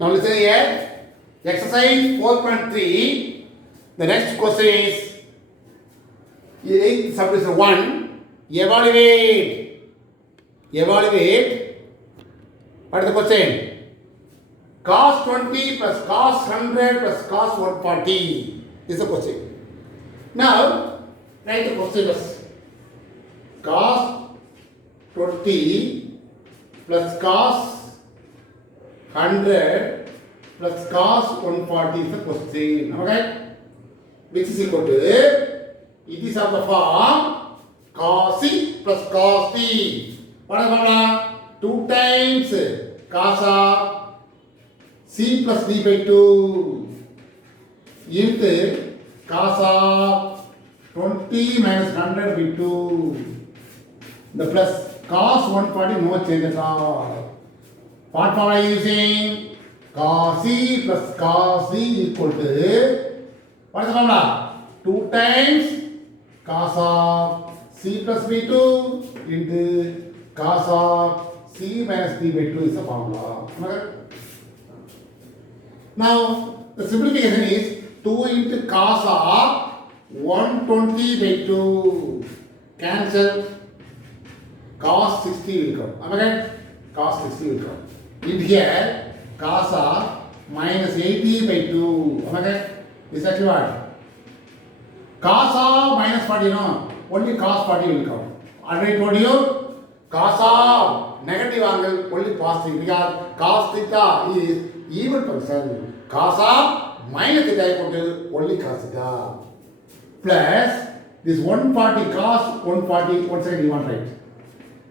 Now listen here. Exercise 4.3. The next question is, subdivision 1. Evaluate. What is the question? Cos 20 plus cos 100 plus cos 140 is the question. Now, write the question first. Cos 20 plus cos 100 plus cos 140 is the question. Okay? Which is equal to, it is of the form cos C plus cos T. What is the formula? 2 times cos of C plus D by 2 into cos of 20 minus 100 by 2. The plus cos 140 no change at all. What formula using? Cos C plus cos D equal to, what is the formula? 2 times cos of C plus B2 into cos of C minus D by 2 is the formula. Now, the simplification is 2 into cos of 120 by 2. Cancel. Cos 60 will come. Am I right? Cos 60 will come. In here, cos of minus 80 by 2. Am I right? This is actually what? Cos of minus 40, no. Only cos 40 will come. Already told you, cos of negative angle only positive because cos theta is even function. Cos of minus theta equal to only cos theta. Plus this 140 cos 140, one second you want to write.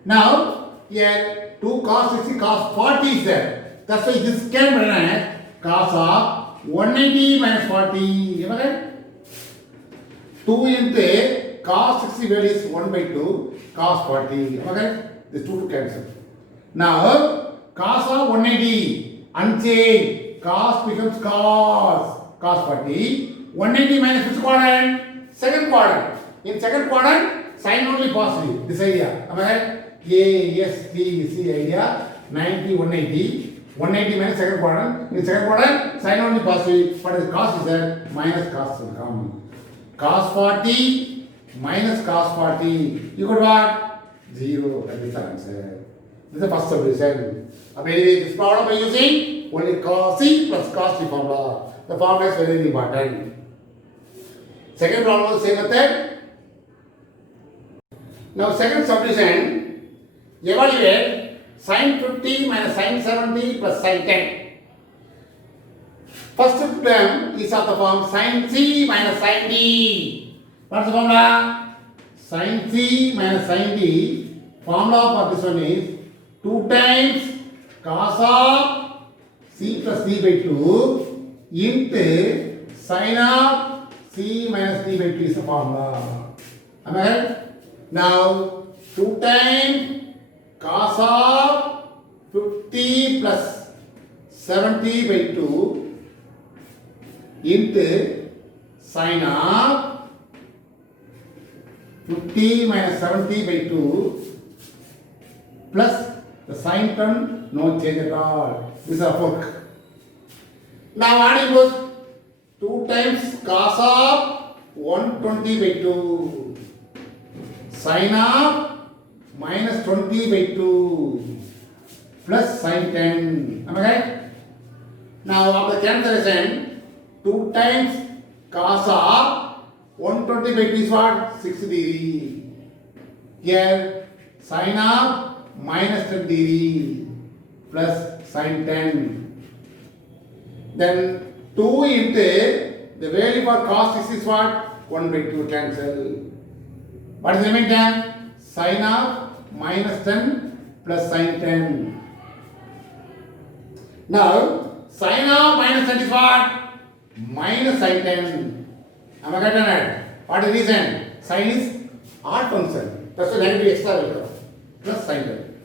Now here 2 cos 60 cos 40 is there. That's why this can be written as cos of 180 minus 40. Am I right? 2 into cos 60 value is 1 by 2 cos 40. Am I right? This 2 to cancel. Now cos of 180 unchanged. Cos becomes cos 40. 180 minus which quadrant? Second quadrant. In second quadrant, sign only positive. This idea. Am I right? A, S, T, C idea. 90, 180. 180 minus second quadrant. In second quadrant, sign only positive. What is cos is there? Minus cos will come. Cos 40 minus cos 40 equal to what? 0. That is the answer. This is the first solution. Anyway, this problem by using only cos C plus cos T formula. The formula is very important. Second problem is the same method. Now second solution, evaluate sin 50 minus sin 70 plus sin 10. First term is of the form sin C minus sin D. What is the formula? Sin C minus sin D. Formula for this one is 2 times cos of C plus D by 2 into sin of C minus D by 2 is the formula. Am I right? Now 2 times cos of 50 plus 70 by 2 into sin of 50 minus 70 by 2 plus the sin term no change at all. This is a fork. Now adding both 2 times cos of 120 by 2 sin of minus 20 by 2 plus sin 10. Am I right? Now after cancellation, 2 times cos of 120 by 2 is what? 60 degree. Here sin of minus 10 degree plus sin 10. Then 2 into the value for cos 6 is what? 1 by 2 cancel. What is the remaining term? Sin of minus 10 plus sin 10. Now sin of minus 10 is what? Minus sin 10. Am I right or not? What is the reason? Sin is odd function. That's why negative extra will come. Plus sin 10.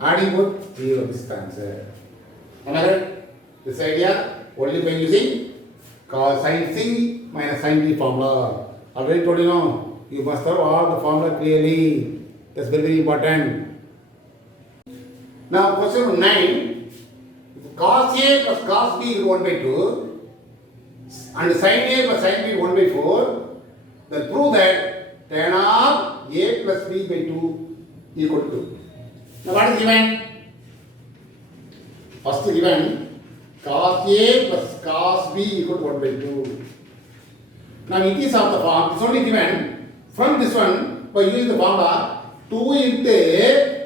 Adding both 0 this answer. Am I right? This idea only by using cos sin C minus sin D formula. Already told you know, you must have all the formula clearly. That's very, very important. Now question 9. cos A plus cos B is 1 by 2 and sin A plus sin B 1 by 4, then prove that tan of A plus B by 2 equal to 2. Now what is given? First given cos A plus cos B equal to 1 by 2. Now it is of the form, it is only given from this one by using the formula 2 into,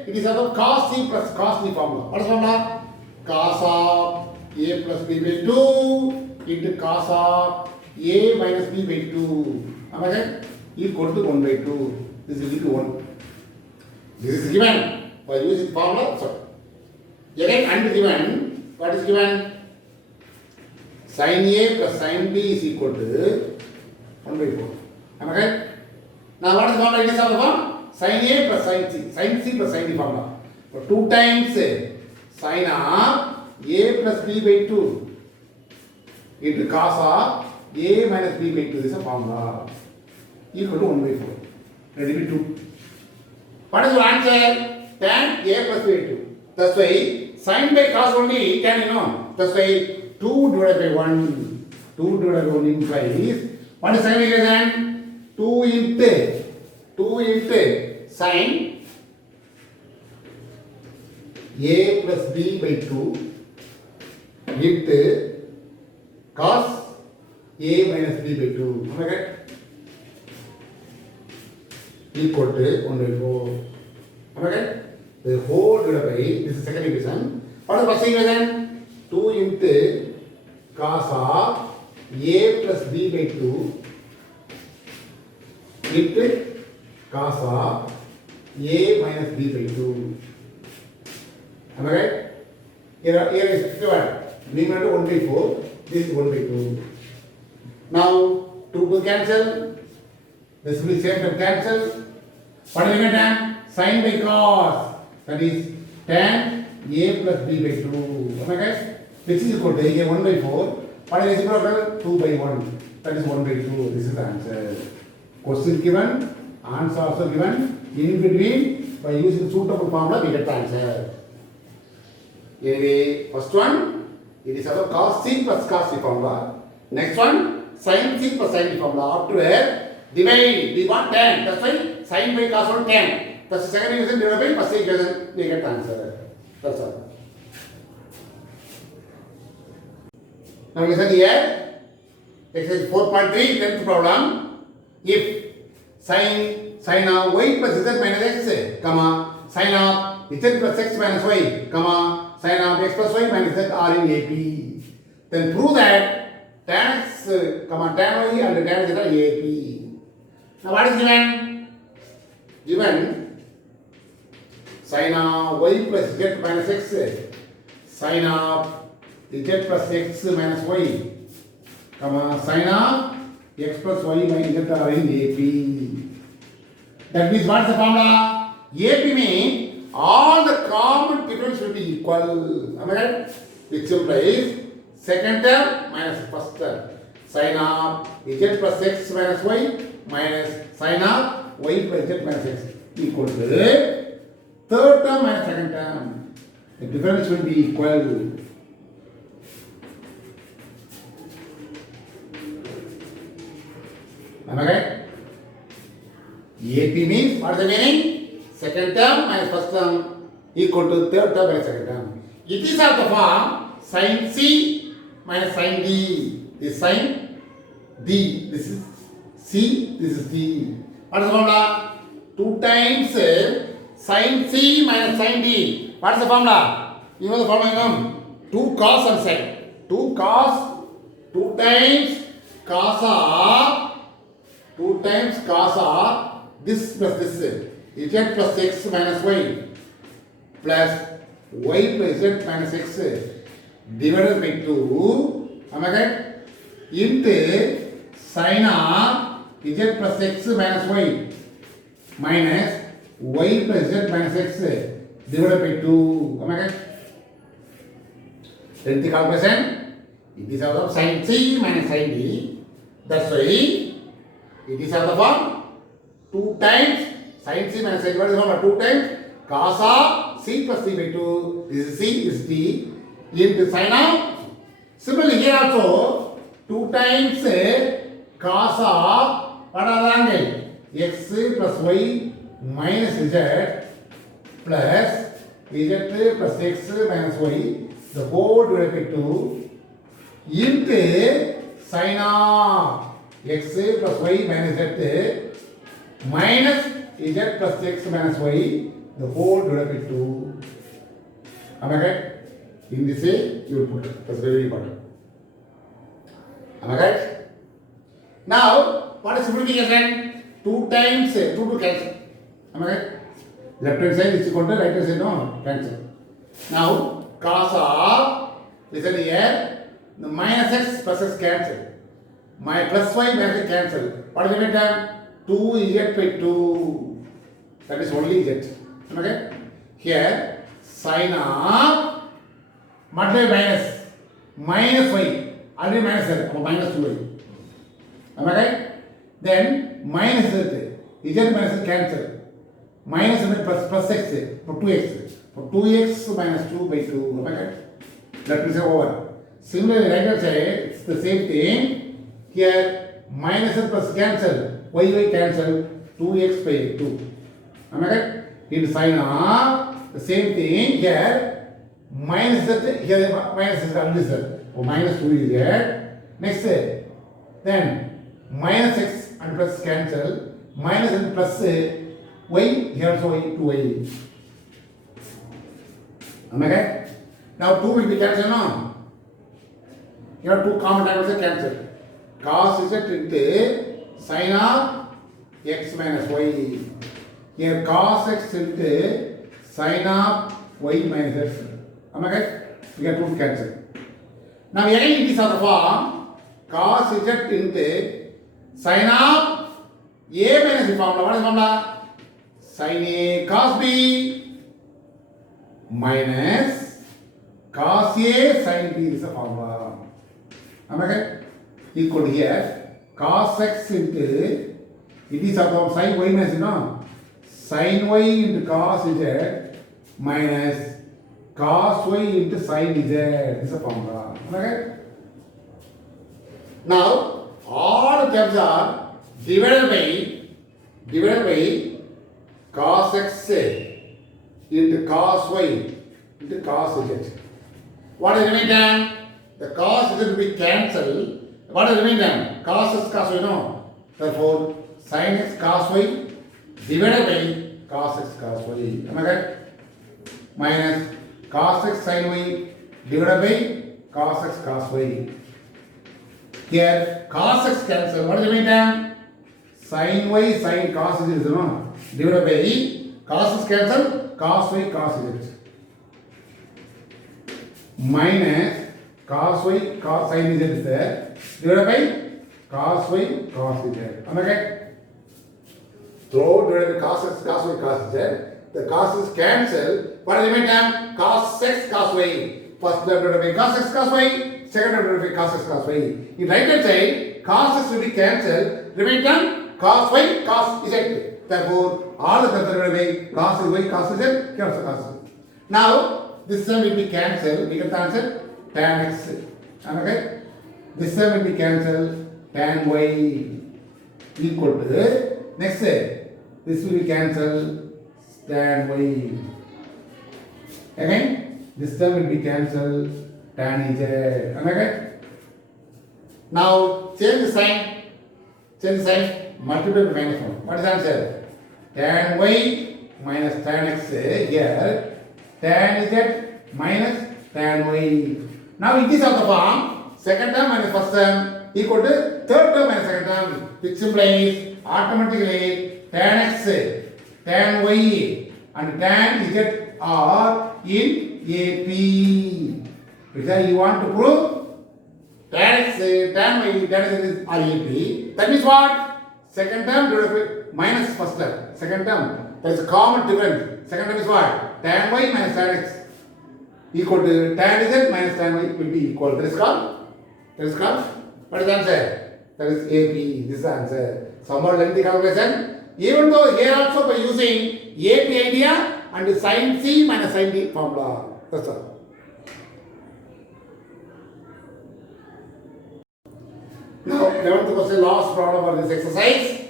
it is of the cos C plus cos D formula. What is the formula? Cos of A plus B by 2 into cos of A minus B by 2. Am I right? Equal to 1 by 2. This is equal to 1. This is given by using formula. So, again and given, what is given? Sin A plus sin B is equal to 1 by 4. Am I right? Now what is the formula? It is of the form sin A plus sin C plus sin D formula. So 2 times sin of A plus B by 2 into cos of A minus B by 2. This is a formula equal to 1 by 4. Ready to 2. What is your answer? Tan A plus B by 2. That's why sin by cos only tan you know. That's why 2 divided by 1. 2 divided by 1 implies what is sin equation? 2 into sin A plus B by 2 into cos A minus B by 2. Am I right? Equal to 1 by 4. Am I right? The whole divided by, this is second equation. What is the first equation? 2 into cos of A plus B by 2 into cos of A minus B by 2. Am I right? Here is what? Numerator 1 by 4. This is 1 by 2. Now 2 will cancel. This will be same to cancel. What is the tan? Sin by cos. That is tan A plus B by 2. Am I right? This is equal to A 1 by 4. What is reciprocal? 2 by 1. That is 1 by 2. This is the answer. Question given, answer also given. In between, by using suitable formula, we get the answer. Anyway, first one, it is about cos C plus cos C formula. Next one, sin C plus sin D formula. After divide, we want tan. That's why sin by cos on tan. That's the second equation divided by first equation, we get the answer. That's all. Now listen here. Exercise 4.3, 10th problem. If sin of y plus z minus x, comma, sin of z plus x minus y, comma, sin of x plus y minus z are in AP, then prove that tan x, comma, tan y and tan z are AP. Now what is given? Given sin of y plus z minus x, sin of z plus x minus y, comma, sin of x plus y minus z are in AP. That means what is the formula? AP means all the common difference will be equal. Am I right? Which implies second term minus first term. Sin of z plus x minus y minus sin of y plus z minus x equal to third term minus second term. The difference will be equal. Am I right? AP means what is the meaning? Second term minus first term equal to third term minus second term. It is of the form sin C minus sin D. This is sin D. This is C. This is D. What is the formula? 2 times sin C minus sin D. What is the formula? You know the formula, you know? 2 cos and sin. 2 cos, 2 times cos of, 2 times cos of this plus this, z plus x minus y plus y plus z minus x divided by 2, am I right? Into sin of z plus x minus y minus y plus z minus x divided by 2, am I right? Then the calculation, it is out of sin C minus sin D. That's why it is out of form 2 times sin C minus sin D. What is the formula? 2 times cos of C plus D by 2. This is C, this is D. into sin of. Similarly, here also 2 times cos of what are the angle? X plus y minus z plus z plus x minus y the whole divided by 2 into sin of x plus y minus z minus z plus x minus y the whole divided by 2. Am I right? In this way you will put it. That's very important. Am I right? Now, what is simplification? 2 times 2 to cancel. Am I right? Left hand side is equal to right hand side, no? Cancel. Now, cos of, listen here, the minus x plus x cancel. My plus y minus x cancel. What is the matter? 2z by 2. That is only z. Am I right? Here, sin of multiply minus y. Already minus z, minus 2y. Am I right? Then minus z minus cancel. Minus and plus x for 2x. For 2x minus 2 by 2. Am I right? That is over. Similarly, right hand side, it's the same thing. Here, minus and plus cancel. Y cancel. 2x by 2. Am I right? In sin of, the same thing. Here, minus z, here minus is on this z. Oh, minus 2 is here. Next, then minus x and plus cancel. Minus and plus y, here also y, 2y. Am I right? Now 2 will be cancelled now. Here 2 common terms are cancelled. Cos z into sin of x minus y. Here cos x into sin of y minus x. Am I right? We have 2 cancelled. Now again it is of the form cos z into sin of a minus the formula. What is the formula? Sin A cos B minus cos A sin B is the formula. Am I right? Equal to here cos x into, it is of the sin y minus, sin y into cos z minus cos y into sin z is the formula. Am I right? Now all the terms are divided by cos x into cos y into cos z. What is the remainder? The cos z will be cancelled. What is the remainder? Cos x cos y, no. Therefore, sin x cos y divided by cos x cos y. Am I right? Minus cos x sin y divided by cos x cos y. Here cos x cancel. What is the remainder? Sin y sin cos z is, no, divided by cos x cancel, cos y cos z minus cos y cos sin z is there, divided by cos y cos z. Am I right? Throughout divided by cos x cos y cos z, the cos is cancel. What is the remainder? Cos x cos y. First term divided by cos x cos y, second term divided by cos x cos y. In right hand side, cos x will be cancelled. Remainder cos y cos z. Therefore, all the terms are divided by cos y cos z, here also cos z. Now, this term will be cancelled. We get the answer tan x. Am I right? This term will be cancelled. Tan y equal to, next, this will be cancelled. Tan y. Again, this term will be cancelled. Tan z. Am I right? Now, change the sign. Change the sign. Multiply by minus 1. What is the answer? Tan y minus tan x here. Tan z minus tan y. Now it is of the form second term minus first term equal to third term minus second term, which implies automatically tan x, tan y and tan z are in AP. Because you want to prove tan x, tan y, tan z are AP. That means what? Second term divided by minus first term. Second term, there is a common difference. Second term is what? Tan y minus tan x equal to tan z minus tan y will be equal. That is called? What is the answer? That is AP. This is the answer. Somewhat lengthy calculation. Even though here also by using AP idea and sin C minus sin D formula. That's all. 11th question, last problem for this exercise.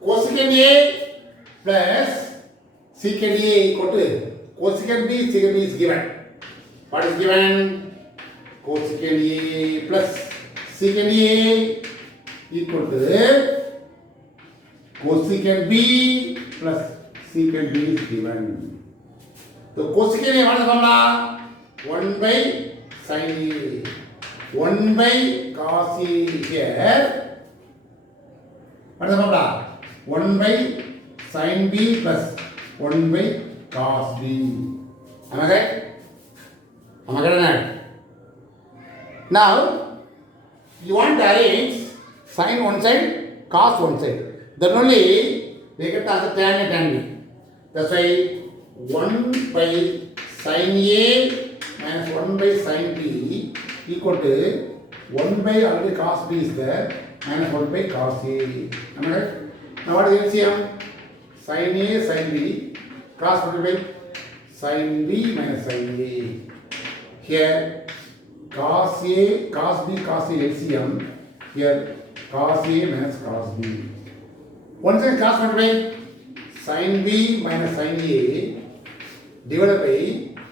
Cosecant A plus secant A equal to cosecant B, secant B is given. What is given? Cosecant A plus secant A equal to cosecant B plus secant B is given. So cosecant A, what is the formula? 1 by sin A. 1 by cos A here. What is the formula? 1 by sin B plus 1 by cos B. Am I right? Am I correct? Now, you want to arrange sin one side, cos one side. Then only we get the answer tan A, tan B. That's why 1 by sin A minus 1 by sin B equal to 1 by already cos B is there minus 1 by cos A. Am I right? Now what is LCM? Sin A, sin B, cross multiply sin B minus sin A. Here cos A, cos B, cos A LCM. Here cos A minus cos B. Once again cross multiply sin B minus sin A divided by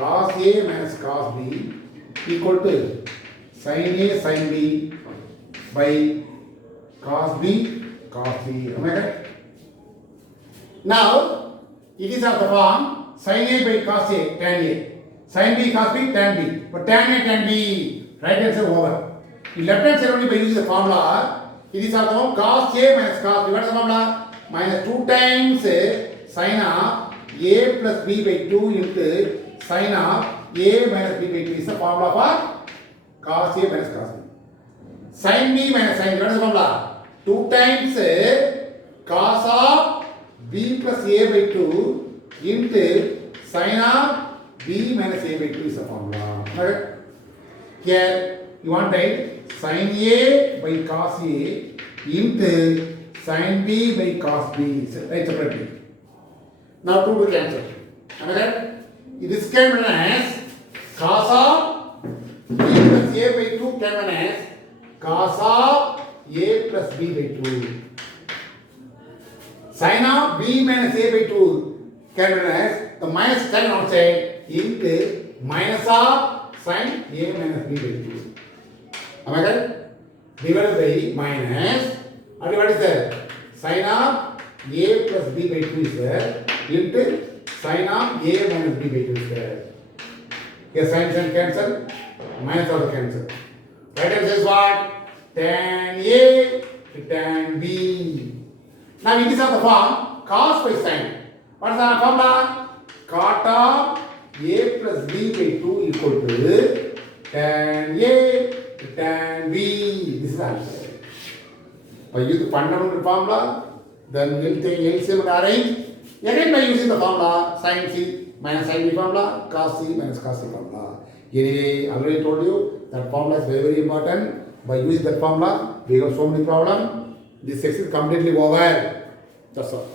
cos A minus cos B equal to sin A sin B by cos B cos B. Am I right? Now it is of the form sin A by cos A tan A, sin B cos B tan B. But tan A tan B, right hand side over. In left hand side only by using the formula, it is of the form cos A minus cos B. What is the formula? Minus 2 times sin of A plus B by 2 into sin of A minus B by 2 is the formula for cos A minus cos B. Sin B minus sin B, what is the formula? 2 times cos of B plus A by 2 into sin of B minus A by 2 is the formula. Okay? Here you want to write sin A by cos A into sin B by cos B. Write separately. Now 2 to cancel. Am I right? This can be written as cos of B plus A by 2 can be written as cos of A plus B by 2. Sin of B minus A by 2 can be written as the minus sign outside into minus of sin A minus B by 2. Am I right? Divided by minus, and what is there? Sin of A plus B by 2 is there into sin of A minus B by 2 is there. Here sin cancel, minus also cancel. Right hand says what? Tan A to tan B. Now it is of the form cos by sin. What is the formula? Cot of A plus B by 2 equal to tan A to tan B. This is the answer. By using the fundamental formula, then we will take LCM and arrange. Again by using the formula sin C minus sin B formula, cos C minus cos C formula. Anyway, I already told you that formula is very, very important. By using that formula, we have so many problems. This section is completely over. That's all.